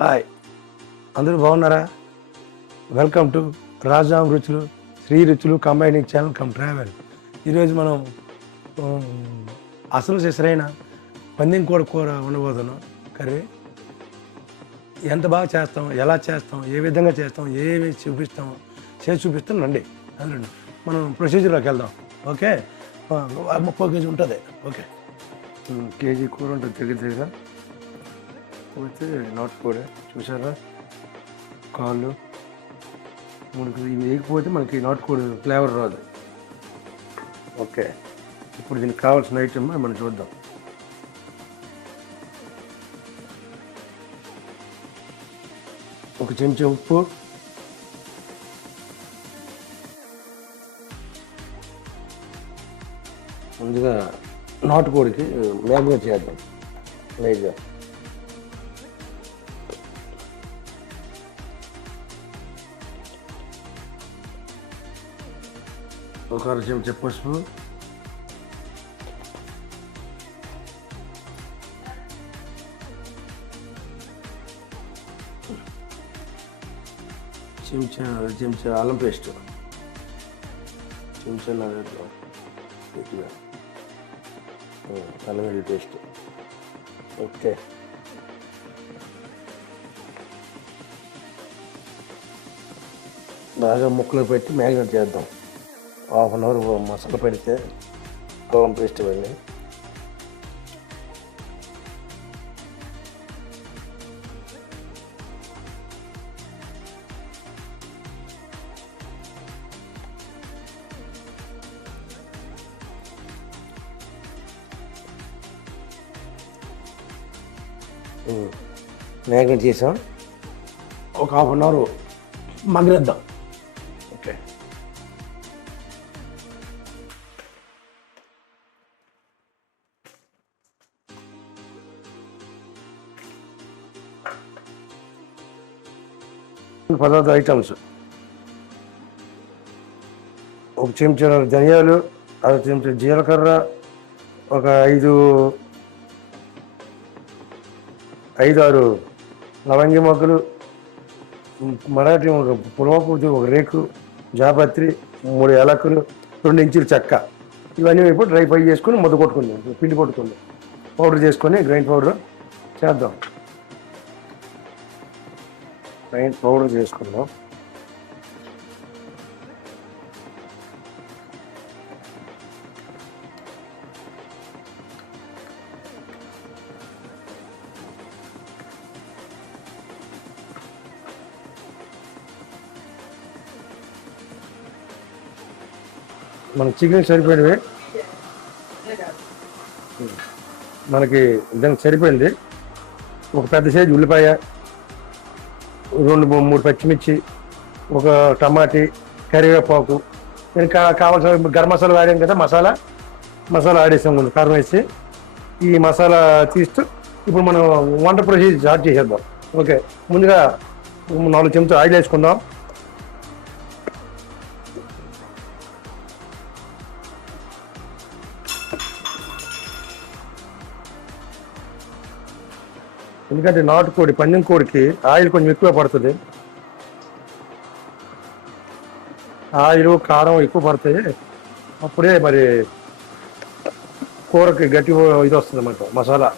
Hi, అందరూ బాగున్నారా? Welcome to Rajam రుచులు, శ్రీ రుచులు కంబైనింగ్ ఛానల్ కమ్ ట్రావెల్. ఈరోజు మనం అసలు సిసరైన పందెం కూర ఉండబోతున్నాం. కర్రీ ఎంత బాగా చేస్తాం, ఎలా చేస్తాం, ఏ విధంగా చేస్తాం, ఏమి చూపిస్తాం, చేసి చూపిస్తాం రండి. అందులో మనం ప్రొసీజర్లోకి వెళ్దాం. ఓకే, 30 కేజీ ఉంటుంది. ఓకే, కేజీ కూర ఉంటుంది దగ్గర పోతే నాటుకోడి చూసారా, కాళ్ళు మనకి ఇవి వేయకపోతే మనకి నాటుకోడి ఫ్లేవర్ రాదు. ఓకే, ఇప్పుడు దీనికి కావాల్సిన ఐటమ్ మనం చూద్దాం. ఒక చెంచా ఉప్పు, ముందుగా నాటుకోడికి మ్యారినేట్ చేద్దాం లైట్గా. ఒక అర చెంచా పసుపు, చెంచా అల్లం పేస్ట్, చెంచా అల్లం వెల్లుల్లి పేస్ట్. ఓకే, బాగా ముక్కలు పెట్టి మ్యారినేట్ చేద్దాం. హాఫ్ అన్ అవర్ మసాలా పెడితే అల్లం పేస్ట్ ఇవన్నీ. మ్యారినేట్ చేసాం, ఒక హాఫ్ అన్ అవర్ మగ్గనిద్దాం. ఓకే, పదార్థ ఐటమ్స్: ఒక చెంచా ధనియాలు, అర చెంచా జీలకర్ర, ఒక 5-6 లవంగి మొగ్గలు, మరాఠీ ఒక పులవపూతి, ఒక రేకు, జాపత్రి, 3 యాలకులు, 2 ఇంచుల చెక్క. ఇవన్నీ ఇప్పుడు డ్రై ఫ్రై చేసుకొని ముద్ద కొట్టుకుందాం, పిండి కొట్టుకుందాం, పౌడర్ చేసుకొని గ్రైండ్ పౌడర్ చేద్దాం. గ్రైండ్ పౌడర్ చేసుకుందాం. మన చికెన్ సరిపోయినవి, మనకి దానికి సరిపోయింది. ఒక పెద్ద సైజు ఉల్లిపాయ, 2-3 పచ్చిమిర్చి, ఒక టమాటీ, కరివేపాకు. నేను కావాల్సిన గరం మసాలా వాడాం కదా, మసాలా ఆడేసాం. ముందు కారం వేసి ఈ మసాలా తీస్తూ ఇప్పుడు మనం వంట ప్రొసీజర్ స్టార్ట్ చేసేద్దాం. ఓకే, ముందుగా 4 చెంచాలు ఆయిల్ వేసుకుందాం. ఎందుకంటే నాటుకోడి పందెం కోడికి ఆయిల్ కొంచెం ఎక్కువ పడుతుంది, ఆయిల్ కారం ఎక్కువ పడతాయి. అప్పుడే మరి కూరకి గట్టి ఇది వస్తుంది అన్నమాట మసాలా.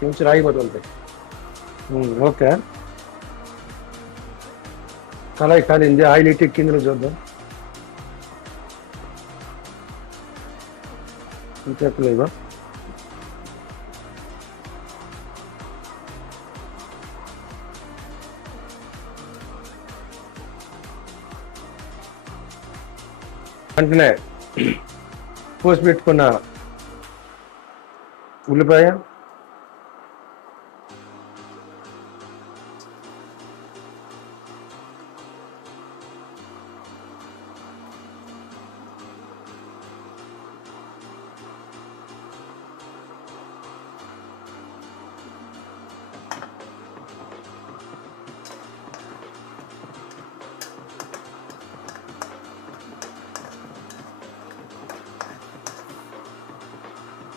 చెంచా ఆగిపోతుంది. ఓకే, కళాయి కాలింది, ఆయిల్ ఇటు ఎక్కింది చూద్దాం. ఇంకెక్కలేదా? వెంటనే పోసి పెట్టుకున్న ఉల్లిపాయ,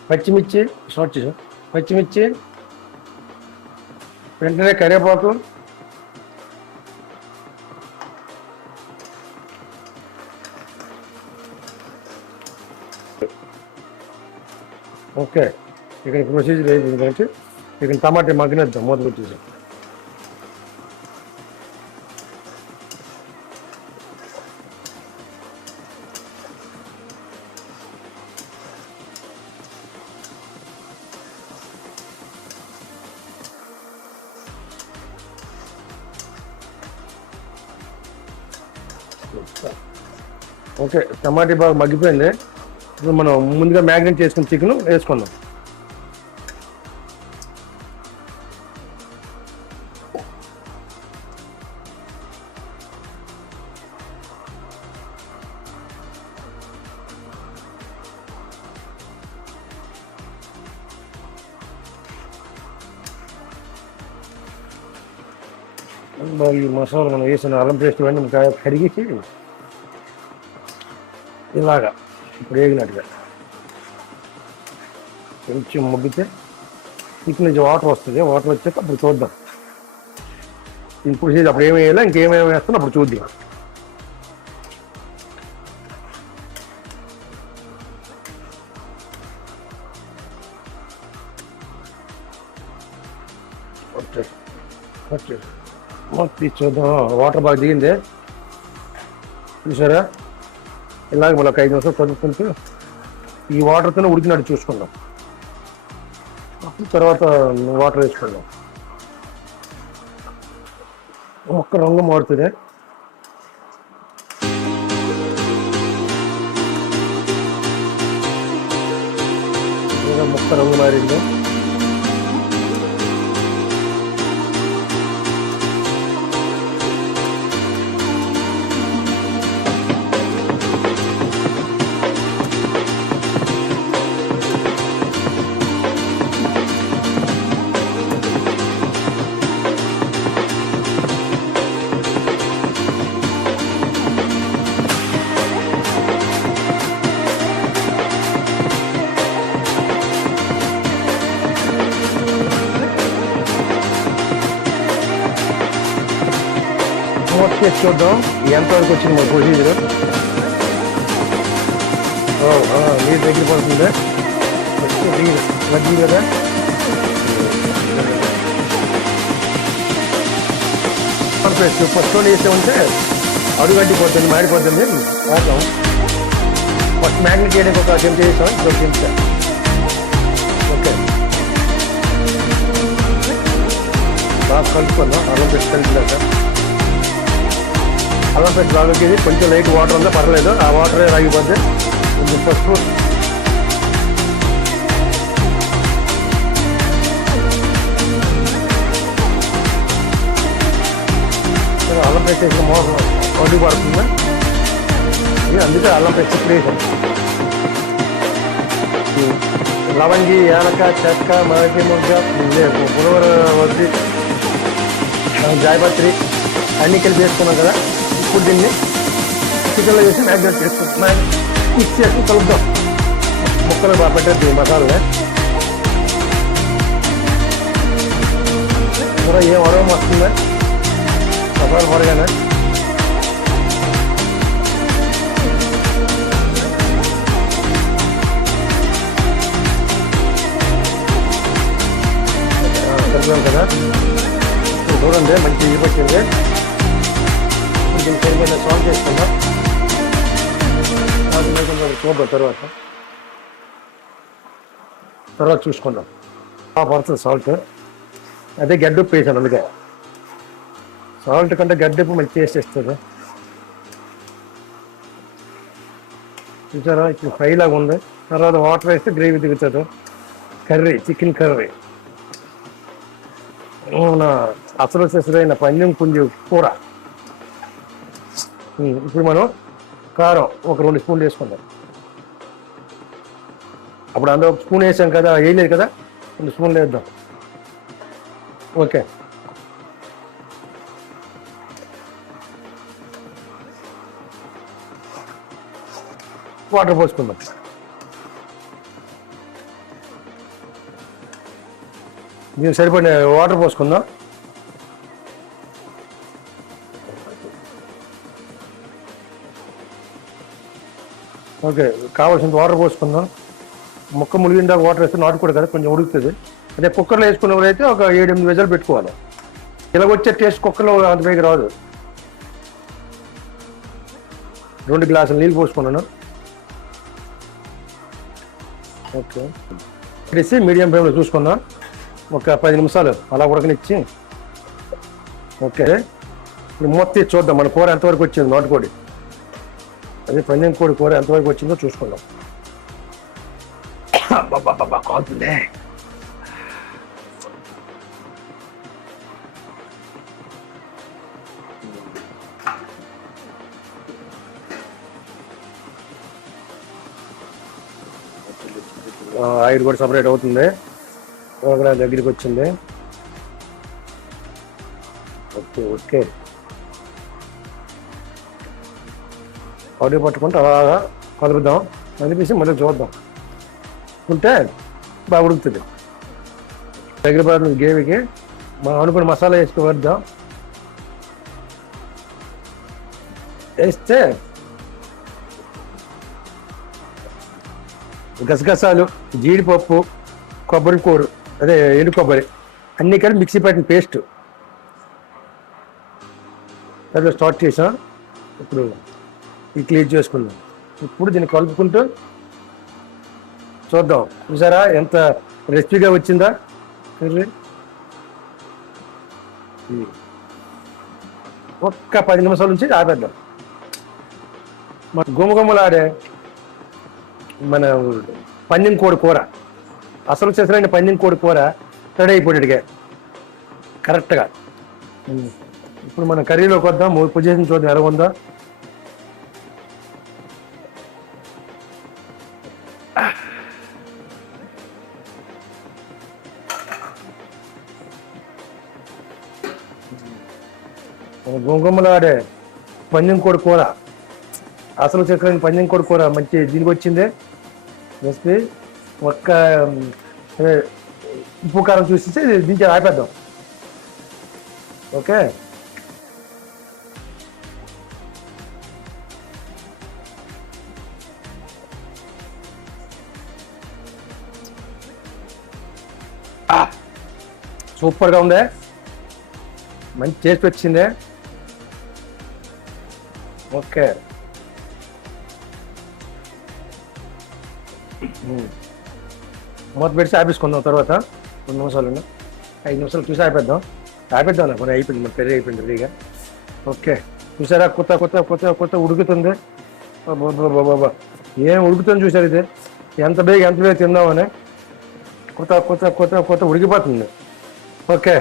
పచ్చిమిర్చి స్టార్ట్ చేసాం. పచ్చిమిర్చి, వెంటనే కరివేపాకు, ఓకే. ఇక్కడ ప్రొసీజర్ అయిపోయింది కాబట్టి ఇక్కడ టమాటా మగ్గనిద్దాం. మొదలు వచ్చేసాం. ఓకే, టమాటా బాగా మగ్గిపోయింది. ఇప్పుడు మనం ముందుగా మ్యాగ్నేట్ చేసుకున్న చికెన్ వేసుకుందాం. ఈ మసాలా మనం వేసిన అల్లం పేస్ట్ ఇవన్నీ కడిగేసి ఇలాగా ఇప్పుడు వేగినట్టుగా కొంచెం మగ్గితే చికెన్ నుంచి వాటర్ వస్తుంది. వాటర్ వచ్చాక అప్పుడు చూద్దాం. ఇప్పుడు చేసి అప్పుడు ఏమి వేయాలో ఇంకేమేమి వేస్తాను అప్పుడు చూద్దాం. ఓకే ఓకే, మొత్తం చూద్దాం. వాటర్ బాగా దిగింది చూసారా? ఇలాగ మళ్ళీ 5 నిమిషాలు కలుపుకుంటూ ఈ వాటర్తోనే ఉడికినట్టు చూసుకుందాం. తర్వాత వాటర్ వేసుకుందాం. ఒక్క రంగు మారుతుంది. మొక్క రంగు మారింది. చేసి చూద్దాం ఎంతవరకు వచ్చింది మన ప్రొసీజర్. నీరు దగ్గర పడుతుంది. మధ్య కదా ఫస్ట్ వేస్తే ఉంటే అడుగడ్డి పోతుంది, మాడిపోతుంది. వేద్దాం. ఫస్ట్ మ్యాగ్నెట్ చేయడానికి ఒక చెంచా చేసాం. ఇప్పుడు చెంచా. ఓకే, బాగా కలుపుకుందాం. అల్లం పెట్టి కలిపినాక అల్లం పెట్టి బాగా కొంచెం లైట్ వాటర్ ఉందా పర్లేదు. ఆ వాటర్ రాగిపోతే కొంచెం పసుపు, అల్లం పెట్టి వేసిన మోసం ఒడ్డు పడుతుందా. అందుకే అల్లం పెట్టి వేసాం. లవంగి, యాలక, చెక్క, మరటి ముగ్గ, పులవర వద్ది, జాయపత్రి అన్నీ కలిపి వేసుకున్నాం కదా. ఇప్పుడు దీన్ని చికెన్లో వేసి మ్యాగ్నేట్ చేసుకుంటున్నాం. మిక్స్ చేసి కలుపుదాం. ముక్కలు బాగా పెట్టద్దు మసాలా. కూడా ఏం వరం వస్తుందా మసాలా పొరగానే. కలిపాం కదా. చూడండి మంచి ఇవ్వచ్చింది. కొంచెం సరిపోయిన సాల్ట్ చేసుకుందాం. చూద్దాం తర్వాత చూసుకుందాం. పడుతుంది సాల్ట్. అదే గడ్డుప్పు వేసాను. అందుకే సాల్ట్ కంటే గడ్డుప్పు మంచి టేస్ట్ ఇస్తుంది. చూసారా ఇప్పుడు ఫ్రై లాగా ఉంది. తర్వాత వాటర్ వేస్తే గ్రేవీ దిగుతుంది. కర్రీ, చికెన్ కర్రీ, నా అసలు సెసరైన పందెం పుంజు కూర. ఇప్పుడు మనం కారం ఒక 2 స్పూన్లు వేసుకుందాం. అప్పుడు అందులో 1 స్పూన్ వేసాం కదా, వేయలేదు కదా, 2 స్పూన్లు వేద్దాం. ఓకే, వాటర్ పోసుకుందాం. దీనికి సరిపడిన వాటర్ పోసుకుందాం. ఓకే, కావాల్సినంత వాటర్ పోసుకుందాం. ముక్క ములిగిందాక వాటర్ వేస్తే నాటుకోడు కదా, కొంచెం ఉడుకుతుంది. అదే కుక్కర్లో వేసుకున్నప్పుడు అయితే ఒక 7-8 విజలు పెట్టుకోవాలి. ఇలాగొచ్చే టేస్ట్ కుక్కర్లో అంత పైకి రాదు. 2 గ్లాసులు నీళ్ళు పోసుకున్నాను. ఓకే, పెట్టేసి మీడియం ఫ్లేమ్లో చూసుకుందాం. ఒక 10 నిమిషాలు అలా ఉడకనిచ్చి. ఓకే, ఇప్పుడు మూత తీసి చూద్దాం మన కూర ఎంతవరకు వచ్చింది. నాటుకోడి అదే పందెం కోడి కూర ఎంతవరకు వచ్చిందో చూసుకుందాం. బాబా కాదులే. ఆయిల్ కూడా సపరేట్ అవుతుంది. దగ్గరికి వచ్చింది. ఓకే ఓకే, ఆడియో పట్టుకుంటే అలాగా కలుపుదాం. కలిపేసి మళ్ళీ చూద్దాం. ఉంటే బాగా ఉడుకుతుంది. దగ్గర పడుతుంది గ్రేవీకి. మనం అనుకున్న మసాలా వేద్దాం. వేస్తే గసగసాలు, జీడిపప్పు, కొబ్బరి కూర, అదే ఎండు కొబ్బరి అన్నీ కలిపి మిక్సీ పట్టిన పేస్ట్ అదే స్టార్ట్ చేసాం. ఇప్పుడు ఈ క్లీన్ చేసుకుందాం. ఇప్పుడు దీన్ని కలుపుకుంటూ చూద్దాం. చూసారా ఎంత రెసిపీగా వచ్చిందా కర్రీ. ఒక్క 10 నిమిషాల నుంచి ఆపేద్దాం. మన గుమగుమలాడే మన పందెం కోడి కూర, అసలు చేసిన పందెం కోడి కూర రెడీ అయిపోయాడుగా కరెక్ట్గా. ఇప్పుడు మన కర్రీలోకి వద్దాం. పొజిషన్ చూద్దాం ఎలా ఉందో. గుమగుమలాడే పందెం కోడి కూర, అసలు చక్రం పందెం కోడి కూర మంచి దీనికి వచ్చింది రెసిపీ. ఒక్క ఉప్పు కారం చూసి దీనికి ఆపేద్దాం. ఓకే, సూపర్గా ఉందే, మంచి టేస్ట్ వచ్చిందే. ఓకే, మూత పెట్టి ఆపేసుకుందాం. తర్వాత 2 నిమిషాలు 5 నిమిషాలు చూసి ఆపేద్దాం. మరి అయిపోయింది, మన కర్రీ అయిపోయింది రెడీగా. ఓకే, చూసారా కొత్త కొత్త కొత్త కొత్త ఉడుకుతుంది. బాబా ఏం ఉడుకుతుంది చూసారు. ఇది ఎంత బేగ తిందామని కొత్త కొత్త కొత్త కొత్త ఉడికిపోతుంది. ఓకే.